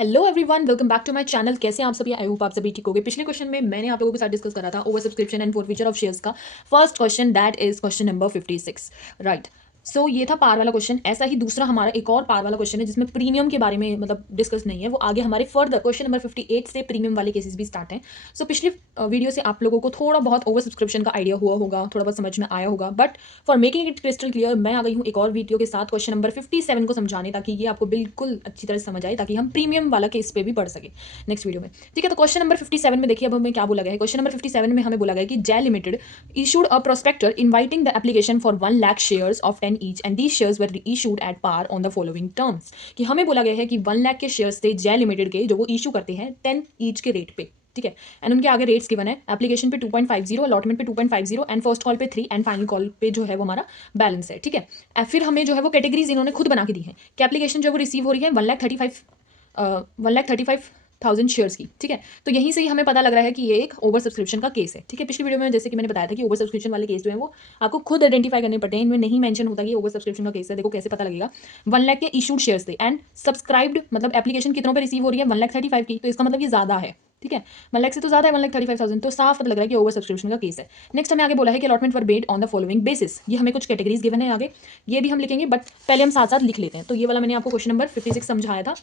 Hello everyone, welcome back to my channel. कैसे हैं आप सभी? आई होप आप सभी ठीक होंगे। पिछले क्वेश्चन में मैंने आप लोगों के साथ डिस्कस करा था over subscription and forfeiture of shares का first question, that is question number 56, right. So ये था पार वाला क्वेश्चन। ऐसा ही दूसरा हमारा एक और पार वाला क्वेश्चन है जिसमें प्रीमियम के बारे में मतलब डिस्कस नहीं है, वो आगे हमारे फर्दर क्वेश्चन नंबर 58 से प्रीमियम वाले केसेस भी स्टार्ट हैं। सो पिछले वीडियो से आप लोगों को थोड़ा बहुत ओवर सब्सक्रिप्शन का आइडिया हुआ होगा, थोड़ा बहुत समझ में आया होगा, but for making it crystal clear मैं आ गई हूँ एक और वीडियो के साथ क्वेश्चन नंबर 57 को समझाने, ताकि ये आपको बिल्कुल अच्छी तरह से समझ आए, ताकि हम प्रीमियम वाला केस पे भी पढ़ सके नेक्स्ट वीडियो में। ठीक है, तो क्वेश्चन नंबर 57 में देखिए अब हमें क्या बोला गया है। क्वेश्चन नंबर 57 में हमें बोला गया है कि जय limited issued a prospectus inviting the application for 1 lakh shares of 10 each and these shares were issued at par on the following terms। कि हमें बोला गया है कि 1 लाख के शेयर्स थे जय लिमिटेड के, जो वो इशू करते हैं 10 ईच के रेट पे। ठीक है, एंड उनके आगे रेट्स गिवन है। एप्लीकेशन पे 2.50, अलॉटमेंट पे 2.50 एंड फर्स्ट कॉल पे 3 एंड फाइनल कॉल पे जो है वो हमारा बैलेंस है। ठीक है, फिर हमें जो है वो कैटेगरीज इन्होंने खुद बना के दी है कि एप्लीकेशन जो है वो रिसीव हो रही है 1,35,000 शेयर्स की। ठीक है, तो यहीं से ही हमें पता लग रहा है कि ये एक ओवर सब्सक्रिप्शन का केस है। ठीक है, पिछली वीडियो में जैसे कि मैंने बताया था कि ओवर सब्सक्रिप्शन वाले केस जो है वो आपको खुद आइडेंटिफाई करने पड़ते हैं, इनमें नहीं मेंशन होता कि ओवर सब्सक्रिप्शन का केस है। देखो कैसे पता लगेगा। 1 लाख के इशूड शेयर्स थे एंड सब्सक्राइब्ड, मतलब एप्लीकेशन कितनों पे रिसीव हो रही है 1,35,000 की, तो इसका मतलब ये ज्यादा है। ठीक है, 1 लाख से तो ज्यादा है 1,35,000, तो साफ पता लग रहा है कि ओवर सब्सक्रिप्शन का केस है। नेक्स्ट हमें आगे बोला है कि allotment were bed on the following basis. ये हमें कुछ कैटेगरीज गिवन है आगे, ये भी हम लिखेंगे, बट पहले हम साथ साथ लिख लेते हैं। तो ये वाला मैंने आपको क्वेश्चन नंबर 56 समझाया था।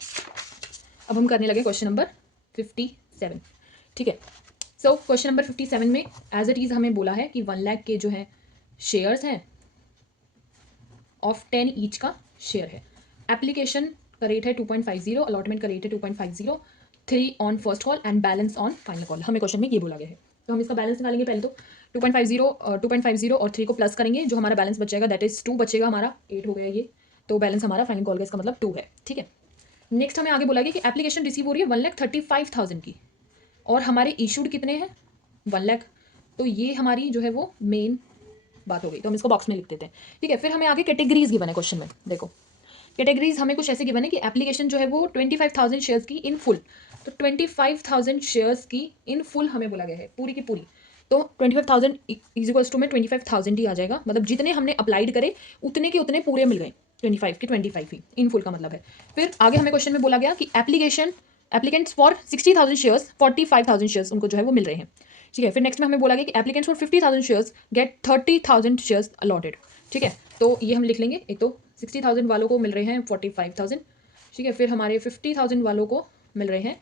अब हम करने लगे क्वेश्चन नंबर 57। ठीक है, सो क्वेश्चन नंबर 57 में एज इट इज हमें बोला है कि 1 लाख के जो है शेयर्स हैं ऑफ 10 ईच का शेयर है। एप्लीकेशन का रेट है 2.50, अलॉटमेंट का रेट है 2.50, 3 on first call and balance on final call. हमें क्वेश्चन में ये बोला गया है, तो हम इसका बैलेंस निकालेंगे। पहले तो 2.50 और 3 को प्लस करेंगे, जो हमारा बैलेंस बचेगा दैट इज 2 बचेगा, हमारा 8 हो गया ये। तो बैलेंस हमारा फाइनल कॉल का इसका मतलब 2 है। ठीक है, नेक्स्ट हमें आगे बोला गया कि एप्लीकेशन रिसीव हो रही है 1,35,000 की, और हमारे इशूड कितने हैं 1 लाख। तो ये हमारी जो है वो मेन बात हो गई, तो हम इसको बॉक्स में लिख देते हैं। ठीक है, फिर हमें आगे कैटेगरीज गिवन है क्वेश्चन में। देखो कैटेगरीज हमें कुछ ऐसे गिवन है कि एप्लीकेशन जो है वो 25,000 शेयर्स की इन फुल, तो 25,000 शेयर्स की इन फुल हमें बोला गया है, पूरी की पूरी। तो 25,000 इक्वल्स टू में 25,000 ही आ जाएगा, मतलब जितने हमने अप्लाइड करे उतने के उतने पूरे मिल गए। 25 के 25 ही इन फुल का मतलब है। फिर आगे हमें क्वेश्चन में बोला गया कि एप्लीकेंट्स फॉर 60,000 शेयर्स 45,000 शेयर्स उनको जो है वो मिल रहे हैं। ठीक है, फिर नेक्स्ट में हमें बोला गया कि applicants for 50,000 shares get 30,000 shares allotted. ठीक है, तो ये हम लिख लेंगे। एक तो 60,000 वालों को मिल रहे हैं 45,000। ठीक है, फिर हमारे 50,000 वालों को मिल रहे हैं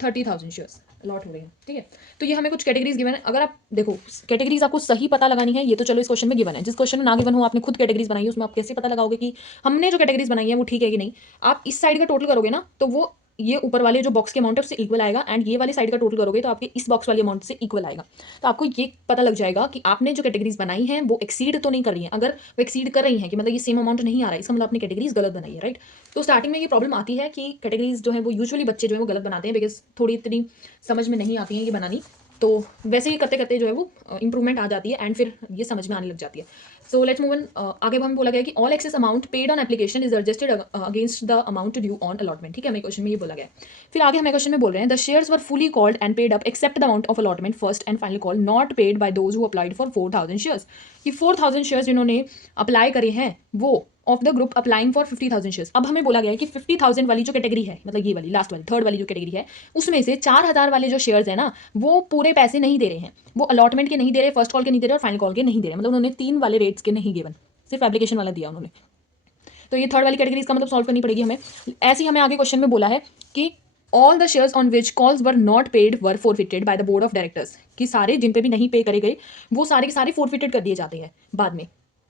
30,000 शेयर्स अलॉट हो रहे हैं। ठीक है, तो ये हमें कुछ कैटेगरीज गिवन है। अगर आप देखो कैटेगरीज आपको सही पता लगानी है, ये तो चलो इस क्वेश्चन में गिवन है। जिस क्वेश्चन में ना गिवन हो आपने खुद कैटेगरीज बनाई है, उसमें आप कैसे पता लगाओगे कि हमने जो कैटेगरीज बनाई है वो ठीक है कि नहीं। आप इस साइड का टोटल करोगे ना, तो वो ये ऊपर वाले जो बॉक्स के अमाउंट है उससे इक्वल आएगा, एंड ये वाली साइड का टोटल करोगे तो आपके इस बॉक्स वाले अमाउंट से इक्वल आएगा। तो आपको ये पता लग जाएगा कि आपने जो कैटेगरीज बनाई हैं वो एक्सीड तो नहीं कर रही हैं। अगर वो एक्सीड कर रही हैं कि मतलब ये सेम अमाउंट नहीं आ रहा है, इसका मतलब आपने कैटेगरीज गलत बनाई है, राइट। तो स्टार्टिंग में ये प्रॉब्लम आती है कि कैटेगरीज जो है वो यूजुअली बच्चे जो है वो गलत बनाते हैं, बिकॉज थोड़ी इतनी समझ में नहीं आती है ये बनानी। तो वैसे ही करते करते जो है वो इंप्रूवमेंट आ जाती है, एंड फिर ये समझ में आने लग जाती है। So let's move on. आगे हमें बोला गया कि all excess amount paid on application is adjusted against the amount due on allotment. ठीक है, हमें क्वेश्चन में ये बोला गया है। फिर आगे हमें क्वेश्चन में बोल रहे हैं the shares were fully called and paid up except the amount of allotment first and final call not paid by those who applied for 4,000 shares. कि 4,000 शेयर्स जिन्होंने अप्लाई करे हैं वो of the group applying for 50,000 shares. अब हमें बोला गया है कि 50,000 वाली जो कैटेगरी है, मतलब ये वाली लास्ट वाली थर्ड वाली जो कैटेगरी है, उसमें से 4,000 वाले जो शेयर्स है ना, वो पूरे पैसे नहीं दे रहे हैं। वो अलॉटमेंट के नहीं दे रहे, फर्स्ट कॉल के नहीं दे रहे और फाइनल कॉल के नहीं दे रहे, मतलब उन्होंने 3 वाले रेट्स के नहीं गिवन, सिर्फ एप्लीकेशन वाला दिया उन्होंने। तो ये थर्ड वाली कैटेगरी इसका मतलब सॉल्व करनी पड़ेगी हमें। ऐसे ही हमें आगे क्वेश्चन में बोला है कि all the shares on which calls were not paid were forfeited by the board of directors. कि सारे जिन पे भी नहीं पे करे गए वो सारे के सारे फोरफिटेड कर दिए जाते हैं बाद में।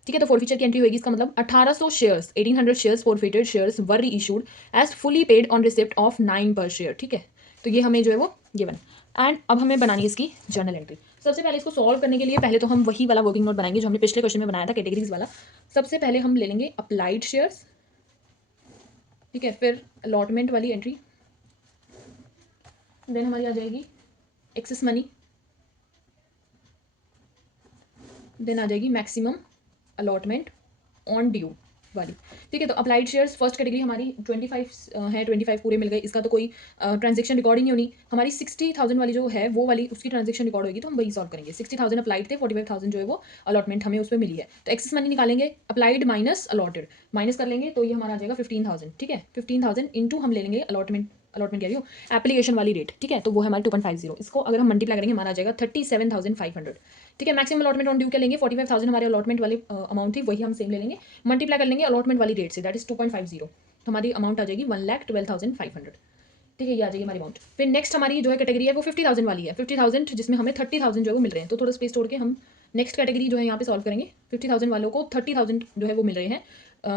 ठीक है, तो फोरफीचर की एंट्री होगी, इसका मतलब 1800 shares 1800 shares forfeited shares were reissued as fully paid on receipt of 9 per share. ठीक है, तो ये हमें जो है वो गिवन। एंड अब हमें बनानी है इसकी जर्नल एंट्री। सबसे पहले इसको सॉल्व करने के लिए पहले तो हम वही वाला वर्किंग नोट बनाएंगे जो हमने पिछले क्वेश्चन में बनाया था कैटेगरीज वाला। सबसे पहले हम ले लेंगे अप्लाइड शेयर्स। ठीक है, फिर अलॉटमेंट वाली एंट्री, देन हमारी आ जाएगी एक्सेस मनी, देन आ जाएगी मैक्सिमम अलॉटमेंट ऑन ड्यू वाली। ठीक है, तो अप्लाइड शेयर्स फर्स्ट कैटेगरी हमारी 25 है, 25 पूरे मिल गए, इसका तो कोई ट्रांजेक्शन रिकॉर्ड ही नहीं होनी। हमारी 60,000 वाली जो है वो वाली उसकी ट्रांजेक्शन रिकॉर्ड होगी, तो हम वही सॉल्व करेंगे। 60,000 अप्लाइड थे, 45,000 जो है वो अलॉटमेंट हमें उसमें मिली है। तो एक्सेस मनी निकालेंगे, अप्लाइड माइनस अलॉटेड माइनस कर लेंगे, तो ये हमारा आ जाएगा 15,000। ठीक है, 15,000 इंटू हम ले लेंगे अलॉटमेंट अलॉटमेंट कह रही हूँ, एप्लीकेशन वाली रेट, ठीक है, तो वो है हमारी 2.50। इसको अगर हम मल्टीप्लाई करेंगे हमारा आ जाएगा 37,500, ठीक है। मैक्सिमम अलॉटमेंट ऑन ड्यू क्या लेंगे, 45,000 हमारे अलॉटमेंट वाली अमाउंट थी, वही हम सेम ले लेंगे, मल्टीप्लाई कर लेंगे अलॉटमेंट वाली रेट से, दैट इज 2.50, तो हमारी अमाउंट आ जाएगी 1,12,500, ठीक है, ये आ जाएगी हमारी अमाउंट। फिर नेक्स्ट हमारी जो है कैटेगरी है वो 50,000 वाली है, 50,000 जिसमें हमें 30,000 जो है वो मिल रहे हैं, तो थोड़ा स्पेस छोड़ के हम नेक्स्ट कैटेगरी जो है यहाँ पे सॉल्व करेंगे। 50,000 वालों को 30,000 जो है वो मिल रहे हैं,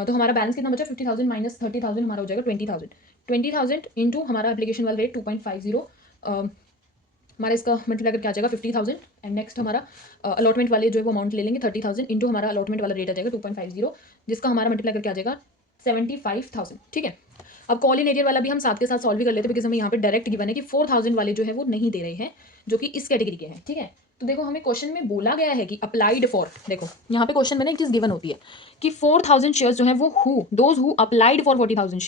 तो हमारा बैलेंस कितना बचा, 50,000 माइनस 30,000 हमारा हो जाएगा 20,000, 20,000 इंटू हमारा एप्लीकेशन वाला रेट 2.50, हमारा इसका मल्टीप्लाई करके आ जाएगा 50,000, एंड नेक्स्ट हमारा अलॉटमेंट वाले जो है वो अमाउंट ले लेंगे 30,000 इंटू हमारा अलॉटमेंट वाला रेट आ जाएगा 2.50, जिसका हमारा मल्टीप्लाई करके आ जाएगा 75,000, ठीक है। अब कॉल इन एरियर वाला भी हम साथ के साथ सॉल्व भी कर लेते हैं, बिकॉज हमें यहाँ पे डायरेक्ट गिवन है कि 4,000 वाले जो है वो नहीं दे रहे हैं, जो कि इस कैटेगरी के हैं, ठीक है। तो देखो हमें क्वेश्चन में बोला गया है कि अप्लाइड फॉर, देखो यहाँ पे क्वेश्चन में ना एक चीज गिवन होती है कि 4,000 शेयर्स जो है वो those who applied for 4,000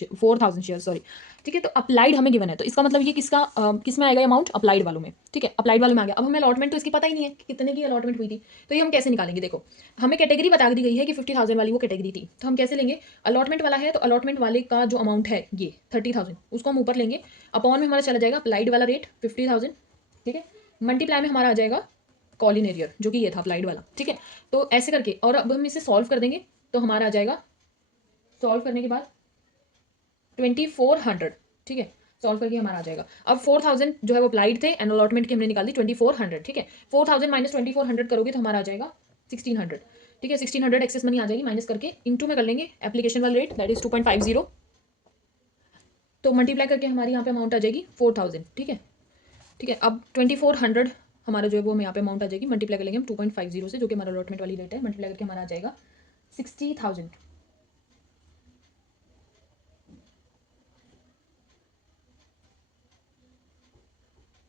share, sorry, ठीक है। तो अप्लाइड हमें गिवन है, तो इसका मतलब ये किसका किस में आएगा अमाउंट, अप्लाइड वालों में, ठीक है, अप्लाइड वालों में आ गया। अब हमें अलॉटमेंट तो इसकी पता ही नहीं है कि कितने की अलॉटमेंट हुई थी, तो ये हम कैसे निकालेंगे, देखो हमें कैटेगरी बता दी गई है कि 50,000 वाली वो कैटेगरी थी, तो हम कैसे लेंगे, अलॉटमेंट वाला है तो अलॉटमेंट वाले का जो अमाउंट है ये 30,000, उसको हम ऊपर लेंगे, अपॉन में हमारा चला जाएगा अप्लाइड वाला रेट 50,000, ठीक है, मल्टीप्लाई में हमारा आ जाएगा कॉल इन एरियर जो कि ये था अप्लाइड वाला, ठीक है। तो ऐसे करके और अब हम इसे सॉल्व कर देंगे, तो हमारा आ जाएगा सॉल्व करने के बाद 2,400, ठीक है, सॉल्व करके हमारा आ जाएगा। अब 4,000 जो है वो अप्लाइड थे एंड अलॉटमेंट की हमने निकाल दी 2,400, ठीक है, 4,000 माइनस 2,400 करोगे तो हमारा आ जाएगा 1,600, ठीक है, 1,600 एक्सेस मनी आ जाएगी, माइनस करके इंटू में कर लेंगे एप्लीकेशन वाला रेट दैट इज 2.50, तो मल्टीप्लाई करके हमारी यहाँ पे अमाउंट आ जाएगी 4,000, ठीक है, ठीक है। अब 2,400 हमारा जो है वो हमें यहाँ पे अमाउंट आ जाएगी, मल्टीप्लाई कर लेंगे हम 2.50 से, जो कि हमारा अलॉटमेंट वाली रेट है, मल्टीप्लाई करके हमारा आ जाएगा 60,000,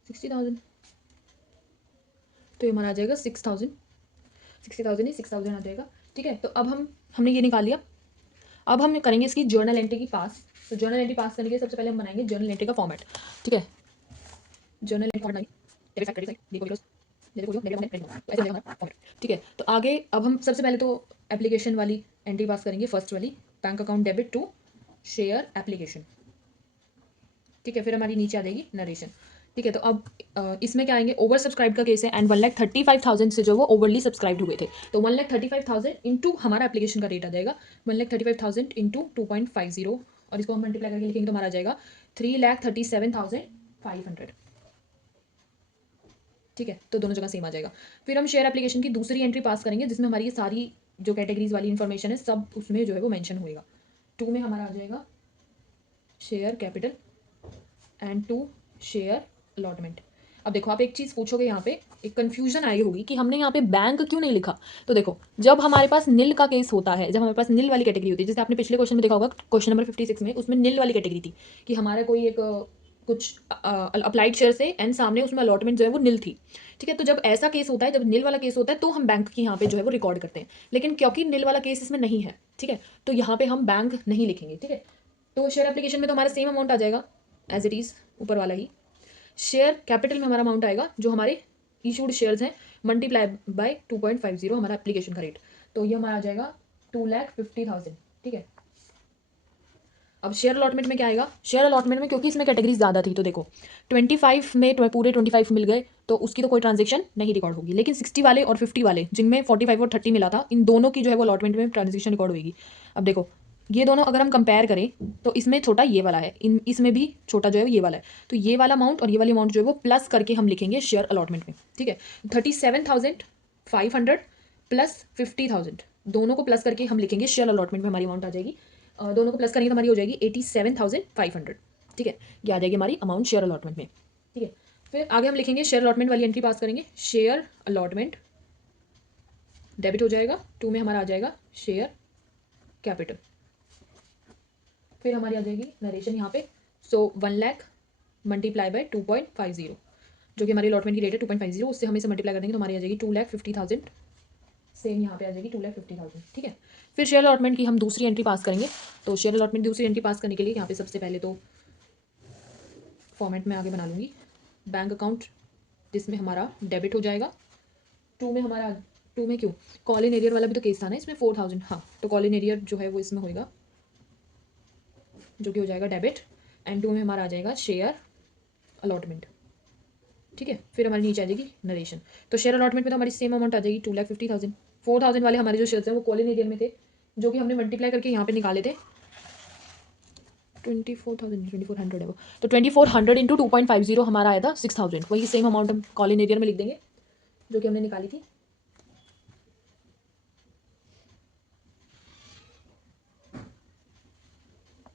60,000, तो ये हमारा आ जाएगा 6,000, 60,000 ही 6,000 आ जाएगा, ठीक है। तो अब हमने ये निकाल लिया, अब हम करेंगे इसकी जर्नल एंट्री की पास। तो जर्नल एंट्री पास करने के लिए सबसे पहले हम बनाएंगे जर्नल एंट्री का फॉर्मेट, ठीक है, जर्नल एंट्री फॉर्मेट ठीक है। तो आगे अब हम सबसे पहले तो एप्लीकेशन वाली एंट्री पास करेंगे, फर्स्ट वाली, bank account debit to share application, ठीक है। फिर हमारी नीचे आ जाएगी नरेशन, ठीक है। तो अब इसमें क्या आएंगे, ओवर सब्सक्राइब का केस है एंड 1,35,000 से जो वो ओवरली सब्सक्राइब हुए थे, तो 1,35,000 इंटू हमारा एप्लीकेशन का रेट आ जाएगा 1,35,000 इंटू 2.50, और इसको हम मल्टीप्लाई करके लिखेंगे तो हमारा आ जाएगा 3,37,500, ठीक है। तो दोनों जगह सेम आ जाएगा। फिर हम शेयर एप्लीकेशन की दूसरी एंट्री पास करेंगे, जिसमें हमारी ये सारी जो कैटेगरीज वाली इन्फॉर्मेशन है सब उसमें जो है वो मेंशन होएगा। 2 में हमारा आ जाएगा share capital and 2 share allotment. अब देखो आप एक चीज़ पूछोगे, यहाँ पे एक कन्फ्यूजन आई होगी कि हमने यहाँ पे बैंक क्यों नहीं लिखा। तो देखो जब हमारे पास नील का केस होता है, जब हमारे पास नील वाली कैटेगरी होती है, जैसे आपने पिछले क्वेश्चन में देखा होगा, क्वेश्चन नंबर 56 में उसमें नील वाली कैटेगरी थी कि हमारा कोई एक कुछ अप्लाइड शेयर से एंड सामने उसमें अलॉटमेंट जो है वो नील थी, ठीक है। तो जब ऐसा केस होता है, जब नील वाला केस होता है, तो हम बैंक की यहाँ पे जो है वो रिकॉर्ड करते हैं, लेकिन क्योंकि नील वाला केस इसमें नहीं है, ठीक है, तो यहाँ पे हम बैंक नहीं लिखेंगे, ठीक है। तो शेयर एप्लीकेशन में तो हमारा सेम अमाउंट आ जाएगा एज इट इज़, ऊपर वाला ही। शेयर कैपिटल में हमारा अमाउंट आएगा जो हमारे इशूड शेयर्स हैं, मल्टीप्लाई बाय 2.50 हमारा एप्लीकेशन का रेट, तो ये हमारा आ जाएगा 2,50,000, ठीक है। अब शेयर अलॉटमेंट में क्या आएगा, शेयर अलॉटमेंट में क्योंकि इसमें कैटेगरीज ज़्यादा थी, तो देखो 25 में पूरे 25 मिल गए तो उसकी तो कोई ट्रांजेक्शन नहीं रिकॉर्ड होगी, लेकिन 60 वाले और 50 वाले जिनमें 45 और 30 मिला था, इन दोनों की जो है वो अलॉटमेंट में ट्रांजेक्शन रिकॉर्ड होगी। अब देखो ये दोनों अगर हम कंपेयर करें तो इसमें छोटा ये वाला है, इसमें भी छोटा जो है ये वाला है, तो ये वाला अमाउंट और ये वाली अमाउंट जो है वो प्लस करके हम लिखेंगे शेयर अलॉटमेंट में, ठीक है। 37,500 प्लस 50,000 दोनों को प्लस करके हम लिखेंगे शेयर अलॉटमेंट में, हमारी अमाउंट आ जाएगी, दोनों को प्लस करेंगे तो हमारी हो जाएगी 87,500, ठीक है, ये आ जाएगी हमारी अमाउंट शेयर अलॉटमेंट में, ठीक है। फिर आगे हम लिखेंगे शेयर अलॉटमेंट वाली एंट्री पास करेंगे, शेयर अलॉटमेंट डेबिट हो जाएगा, 2 में हमारा आ जाएगा शेयर कैपिटल, फिर हमारी आ जाएगी नरेशन यहाँ पे, सो 1 लाख मल्टीप्लाई बाय 2.50, जो कि हमारी अलॉटमेंट की रेट है 2.50, उससे हम इसे मल्टीप्लाई कर देंगे तो हमारी आ जाएगी 2,50,000, सेम यहाँ पे आ जाएगी 2,50,000, ठीक है। फिर शेयर अलॉटमेंट की हम दूसरी एंट्री पास करेंगे, तो शेयर अलॉटमेंट दूसरी एंट्री पास करने के लिए यहाँ पे सबसे पहले तो फॉर्मेट में आगे बना लूँगी, बैंक अकाउंट जिसमें हमारा डेबिट हो जाएगा, 2 में हमारा 2 में क्यों, कॉल इन एरियर वाला भी तो केस था ना इसमें 4,000, हाँ, तो कॉल इन एरियर जो है वो इसमें होएगा, जो कि हो जाएगा डेबिट, एंड 2 में हमारा आ जाएगा शेयर अलॉटमेंट। ठीक है, फिर हमारी नीचे आ जाएगी नरेशन। तो शेयर अलॉटमेंट में तो हमारी सेम अमाउंट आ जाएगी 2,50,000। 4,000 वाले हमारे जो शेयर्स हैं वो कॉलिन एरियर में थे, जो कि हमने मल्टीप्लाई करके यहाँ पे निकाले थे। 24,000 है वो, तो 2400 इंटू 2.50 हमारा आया था 6,000। वही सेम अमाउंट हम कॉलिन एरियर में लिख देंगे जो कि हमने निकाली थी।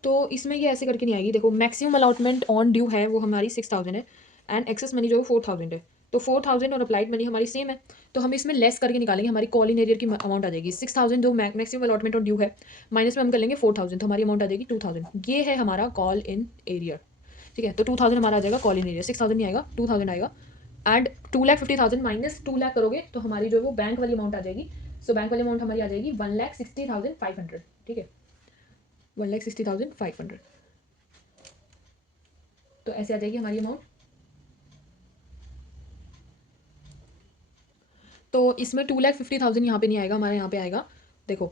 तो इसमें ये ऐसे करके नहीं आएगी। देखो, मैक्सिमम अलॉटमेंट ऑन ड्यू है वो हमारी 6,000 है, एंड एक्सेस मनी जो है 4,000 है। तो 4,000 और अप्लाइड मनी हमारी सेम है, तो हम इसमें लेस करके निकालेंगे। हमारी कॉल इन एरियर की अमाउंट आ जाएगी 6,000 जो मैक्सिमम अलॉटमेंट ऑन ड्यू है, माइनस में हम कर लेंगे 4,000, तो हमारी अमाउंट आ जाएगी 2,000। ये है हमारा कॉल इन एरियर। ठीक है, तो 2,000 हमारा आ जाएगा कॉल इन एरियर, 6,000 नहीं आएगा, 2,000 आएगा। एंड 2,50,000 माइनस 2,00,000 करोगे तो हमारी जो है वो बैंक वाली अमाउंट आ जाएगी। सो बैंक वाली अमाउंट हमारी आ जाएगी 1,60,500। ठीक है, 1,60,500। तो ऐसे आ जाएगी हमारी अमाउंट। तो इसमें 2,50,000 यहाँ पे नहीं आएगा, हमारे यहाँ पे आएगा। देखो,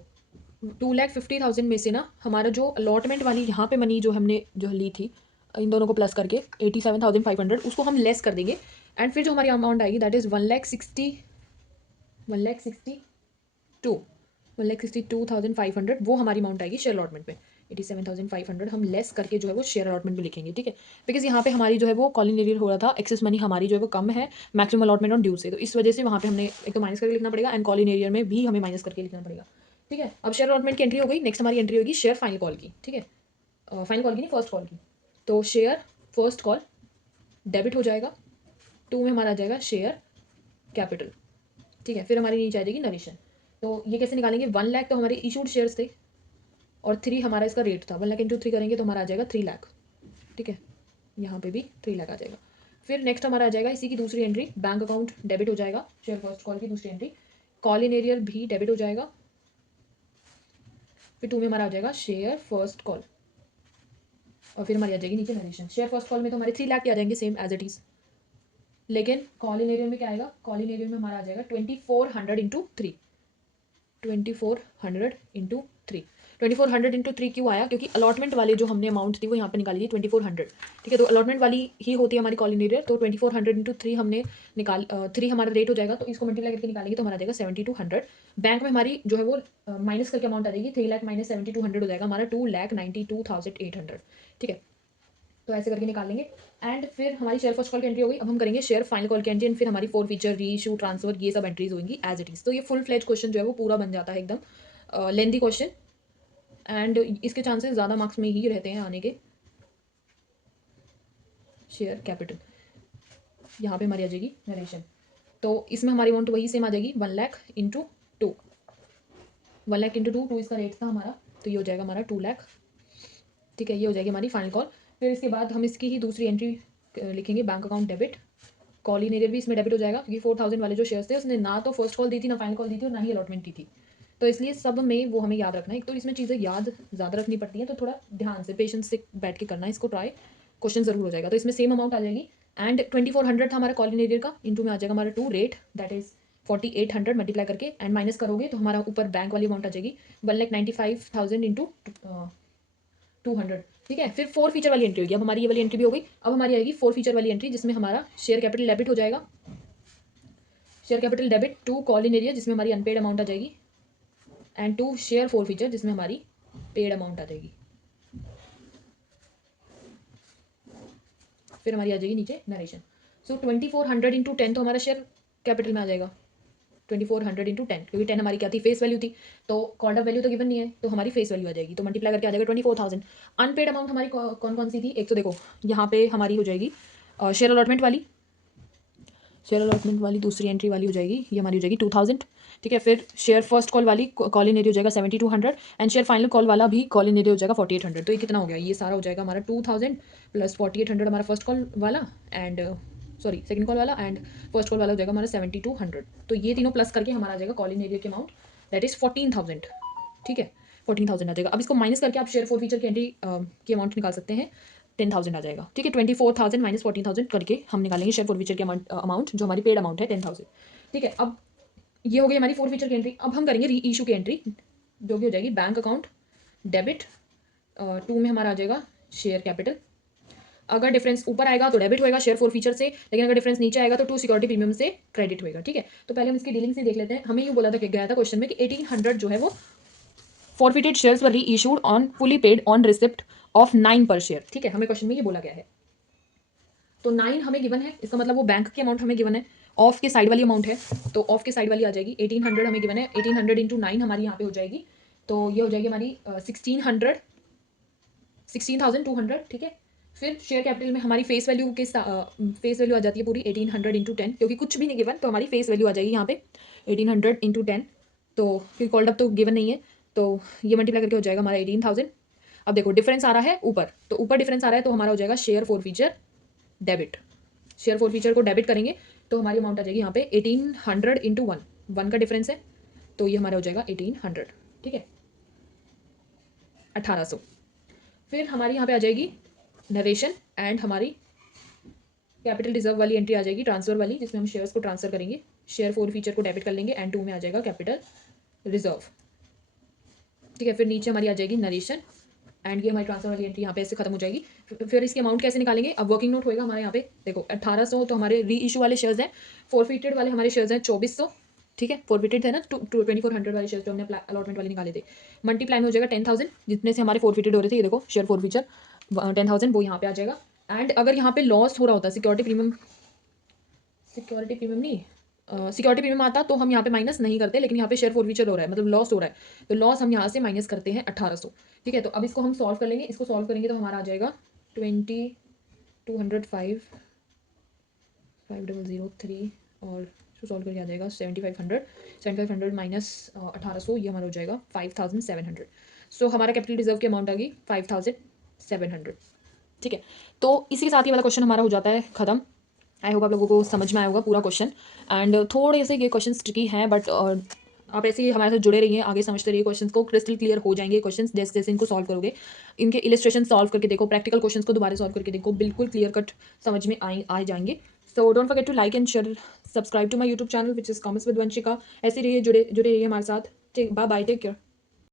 2,50,000 में से ना हमारा जो अलॉटमेंट वाली यहाँ पे मनी जो हमने जो ली थी, इन दोनों को प्लस करके 87,500, उसको हम लेस कर देंगे। एंड फिर जो हमारी अमाउंट आएगी दैट इज़ 1,62,500, वो हमारी अमाउंट आएगी शेयर अलॉटमेंट में। 87,500 हम लेस करके जो है वो शेयर अलॉटमेंट में लिखेंगे। ठीक है, बिकॉज यहाँ पे हमारी जो है वो कॉलिंग एरियर हो रहा था, एक्सेस मनी हमारी जो है वो कम है मैक्सिमम अलॉटमेंट ऑन ड्यू से, तो इस वजह से वहाँ पे हमने एक तो माइनस करके लिखना पड़ेगा, एंड कॉलिंग एरियर में भी हमें माइनस करके लिखना पड़ेगा। ठीक है, अब शेयर अलॉटमेंट की एंट्री हो गई। नेक्स्ट हमारी एंट्री होगी शेयर फाइनल कॉल की। ठीक है, फाइनल कॉल की नहीं, फर्स्ट कॉल की। तो शेयर फर्स्ट कॉल डेबिट हो जाएगा, 2 में हमारा आ जाएगा शेयर कैपिटल। ठीक है, फिर हमारी नीचे आ जाएगी नरेशन। तो ये कैसे निकालेंगे, 1,00,000 तो हमारे इशूड शेयर्स थे और 3 हमारा इसका रेट था। 1,00,000 इंटू 3 करेंगे तो हमारा आ जाएगा 3,00,000। ठीक है, यहाँ पे भी 3,00,000 आ जाएगा। फिर नेक्स्ट हमारा आ जाएगा इसी की दूसरी एंट्री, बैंक अकाउंट डेबिट हो जाएगा, शेयर फर्स्ट कॉल की दूसरी एंट्री। कॉल इन एरियर भी डेबिट हो जाएगा। फिर 2 में हमारा आ जाएगा शेयर फर्स्ट कॉल, और फिर हमारी आ जाएगी नीचे नरेशन। शेयर फर्स्ट कॉल में तो हमारे 3,00,000 के आ जाएंगे सेम एज इट इज़, लेकिन कॉल इन एरियर में क्या आएगा, कॉल इन एरियर में हमारा आ जाएगा 2,400 इंटू 3। 2,400 इंटू 3। 2,400 इंटू 3 क्यों आया, क्योंकि अलॉटमेंट वाले जो हमने अमाउंट थी वो यहाँ पे निकाली थी 2,400। ठीक है, तो अलॉटमेंट वाली ही होती है हमारी कॉल इन एरियर, तो 2,400 इंटू 3 हमने निकाल 3 हमारा रेट हो जाएगा, तो इसको मल्टीप्लाई करके निकालेंगे तो हमारा आ जाएगा 7,200। बैंक में हमारी जो है वो माइनस करके अमाउंट आ जाएगी, 3,00,000 माइनस 7,200 हो जाएगा हमारा 2,92,800। ठीक है, तो ऐसे करके निकाल लेंगे। एंड फिर हमारी शेयर फर्स्ट कॉल की एंट्री हो गई। अब हम करेंगे शेयर फाइनल कॉल की एंट्री, एंड फिर हमारी 4 फीचर, री इशू, ट्रांसफर, ये सब एंट्रीज होंगी एज इट इज़। तो ये फुल फ्लेज क्वेश्चन जो है वो पूरा बन जाता है एकदम लेंदी क्वेश्चन, एंड इसके चांसेस ज़्यादा मार्क्स में ही रहते हैं आने के। शेयर कैपिटल यहाँ पे हमारी आ जाएगी नरेशन। तो इसमें हमारी अमाउंट वही सेम आ जाएगी 1,00,000 इंटू 2। 1,00,000 इंटू 2 इसका रेट था हमारा, तो ये हो जाएगा हमारा 2,00,000। ठीक है, ये हो जाएगी हमारी फाइनल कॉल। फिर इसके बाद हम इसकी ही दूसरी एंट्री लिखेंगे, bank account debit. Call in arrear भी इसमें डेबिट हो जाएगा, क्योंकि 4,000 वाले जो शेयर्स थे उसने ना तो फर्स्ट कॉल दी थी, ना फाइनल कॉल दी थी, और ना ही अलॉटमेंट की थी। तो इसलिए सब में वो हमें याद रखना है। एक तो इसमें चीज़ें याद ज़्यादा रखनी पड़ती हैं, तो थोड़ा ध्यान से पेशेंस से बैठ के करना है इसको ट्राई, क्वेश्चन ज़रूर हो जाएगा। तो इसमें सेम अमाउंट आ जाएगी, एंड 2,400 था हमारा कॉल इन एरियर का, इंटू में आ जाएगा हमारा 2 रेट, दैट इज़ 4,800 मल्टीप्लाई करके, एंड माइनस करोगे तो हमारा ऊपर बैंक वाली अमाउंट आ जाएगी 1,95,000 इंटू 200। ठीक है, फिर 4 फीचर वाली एंट्री होगी। अब हमारी ये वाली एंट्री भी हो गई। अब हमारी आएगी 4 फीचर वाली एंट्री, जिसमें हमारा शेयर कैपिटल डेबिट हो जाएगा, share capital debit 2 call in area जिसमें हमारी अनपेड अमाउंट आ जाएगी, एंड 2 शेयर 4 फीचर जिसमें हमारी पेड अमाउंट आ जाएगी। फिर हमारी आ जाएगी नीचे नरेशन। सो 2,400 इंटू 10 तो हमारा शेयर कैपिटल में आ जाएगा, 2,400 इंटू 10, क्योंकि 10 हमारी क्या थी, फेस वैल्यू थी, तो कॉल्ड अप वैल्यू तो गिवन नहीं है, तो हमारी फेस वैल्यू आ जाएगी, तो मल्टीप्लाई करके आ जाएगा 24,000। अनपेड अमाउंट हमारी कौन कौन सी थी, एक तो देखो यहाँ पे हमारी हो जाएगी शेयर अलॉटमेंट वाली, शेयर अलॉटमेंट वाली दूसरी एंट्री वाली हो जाएगी, ये हमारी हो जाएगी 2,000। ठीक है, फिर शेयर फर्स्ट कॉल वाली कॉल इन एरिया हो जाएगा 7,200, एंड शेयर फाइनल कॉल वाला भी कॉल इन एरिया हो जाएगा 4,800। तो ये कितना हो गया, ये सारा हो जाएगा हमारा 2,000 प्लस 4,800 हमारा फर्स्ट कॉल वाला, एंड सॉरी सेकंड कॉल वाला, एंड फर्स्ट कॉल वाला हो जाएगा हमारा 7,200। तो ये तीनों प्लस करके हमारा आ जाएगा कॉल इन एरिया की अमाउंट, दैट इज़ 14,000। ठीक है, 14,000 आ जाएगा। अब इसको माइनस करके आप शेयर 4 फीचर की एंट्री की अमाउंट निकाल सकते हैं, 10,000 आ जाएगा। ठीक है, 24,000 माइनस 14,000 करके हम निकालेंगे शेयर 4 फीचर की अमाउंट जो हमारी पेड अमाउंट है 10,000। ठीक है, अब ये हो गई हमारी 4 फीचर की एंट्री। अब हम करेंगे री इशू की एंट्री, जो कि हो जाएगी बैंक अकाउंट डेबिट 2 में हमारा आ जाएगा शेयर कैपिटल, अगर डिफरेंस ऊपर आएगा तो डेबिट होएगा शेयर फॉरफीचर से, लेकिन अगर डिफरेंस नीचे आएगा तो टू सिक्योरिटी प्रीमियम से क्रेडिट होएगा। ठीक है, तो पहले हम इसकी डीलिंग से देख लेते हैं। हमें ये बोला था कि गया था क्वेश्चन में कि 1800 जो है वो फॉरफिटेड शेयर्स वर री issued on fully paid on receipt of 9 per share. ठीक है, हमें क्वेश्चन में ये बोला गया है। तो 9 हमें गिवन है, इसका मतलब वो बैंक के अमाउंट हमें गिवन है, ऑफ के साइड वाली अमाउंट है, तो ऑफ के साइड वाली आ जाएगी। 1800 हमें गिवन है, 1800 इंटू 9 हमारी यहाँ पे हो जाएगी, तो ये हो जाएगी हमारी 16,200। ठीक है, फिर शेयर कैपिटल में हमारी फेस वैल्यू के फेस वैल्यू आ जाती है पूरी 1800 इंटू 10, क्योंकि कुछ भी नहीं गिवन तो हमारी फेस वैल्यू आ जाएगी यहाँ पे 1800 इंटू 10। तो क्योंकि कॉल्ड अप तो गिवन नहीं है, तो ये मल्टीप्लाई करके हो जाएगा हमारा 18,000। अब देखो डिफरेंस आ रहा है ऊपर, तो ऊपर डिफरेंस आ रहा है तो हमारा हो जाएगा share forfeiture debit. Share forfeiture को डेबिट करेंगे तो हमारी अमाउंट आ जाएगी यहाँ पे 1800 इंटू 1 का डिफरेंस है, तो ये हमारा हो जाएगा 1800। ठीक है, 1800। फिर हमारी यहाँ पे आ जाएगी नरेशन एंड हमारी कैपिटल रिजर्व वाली एंट्री आ जाएगी, ट्रांसफर वाली, जिसमें हम शेयर्स को ट्रांसफर करेंगे, शेयर फॉरफीचर को डेबिट कर लेंगे, एंड 2 में आ जाएगा कैपिटल रिजर्व। ठीक है, फिर नीचे हमारी आ जाएगी नरेशन एंड ये हमारी ट्रांसफर वाली एंट्री यहाँ पे ऐसे खत्म हो जाएगी। फिर इसकी अमाउंट कैसे निकालेंगे, अब वर्किंग नोट होएगा हमारे यहाँ पे। देखो 1800 तो हमारे री इशू वाले शेयर्स हैं, फॉरफिटेड वाले हमारे शेयर्स हैं 2400। ठीक है, फॉरफिटेड है ना 2400 वाले शेयर्स जो हमने अलॉटमेंट वाले निकाले थे, मल्टीप्लाई में हो जाएगा 10,000, जितने से हमारे फॉरफिटेड हो रहे थे। ये देखो शेयर फॉरफीचर 10,000 वो यहाँ पे आ जाएगा। एंड अगर यहाँ पे लॉस हो रहा होता सिक्योरिटी प्रीमियम नहीं सिक्योरिटी प्रीमियम आता तो हम यहाँ पे माइनस नहीं करते, लेकिन यहाँ पे शेयर फॉरफीचर हो रहा है, मतलब लॉस हो रहा है, तो लॉस हम यहाँ से माइनस करते हैं 1800। ठीक है, तो अब इसको हम सॉल्व कर लेंगे, इसको सॉल्व करेंगे तो हमारा आ जाएगा 20,205,5003 और इसको सॉल्व करके आ जाएगा 7,500 माइनस 1800, ये हमारा हो जाएगा 5,700। सो हमारा कैपिटल रिजर्व की अमाउंट आ गई 5,700। ठीक है, तो इसी के साथ ये वाला क्वेश्चन हमारा हो जाता है खत्म। आई होप आप लोगों को समझ में आया होगा पूरा क्वेश्चन। एंड थोड़े से ये क्वेश्चन ट्रिकी हैं, बट आप ऐसे ही हमारे साथ जुड़े रहिए, आगे समझते रहिए, क्वेश्चंस को क्रिस्टल क्लियर हो जाएंगे क्वेश्चंस जैसे जैसे इनको सॉल्व करोगे। इनके इलिस्ट्रेशन सॉल्व करके देखो, प्रैक्टिकल क्वेश्चंस को दोबारा सॉल्व करके देखो, बिल्कुल क्लियर कट समझ में आ जाएंगे। So don't forget to like and share, subscribe to my YouTube channel which is commerce with Vanshika. ऐसे रहिए जुड़े रहिए हमारे साथ। ठीक, बाय बाय, टेक केयर।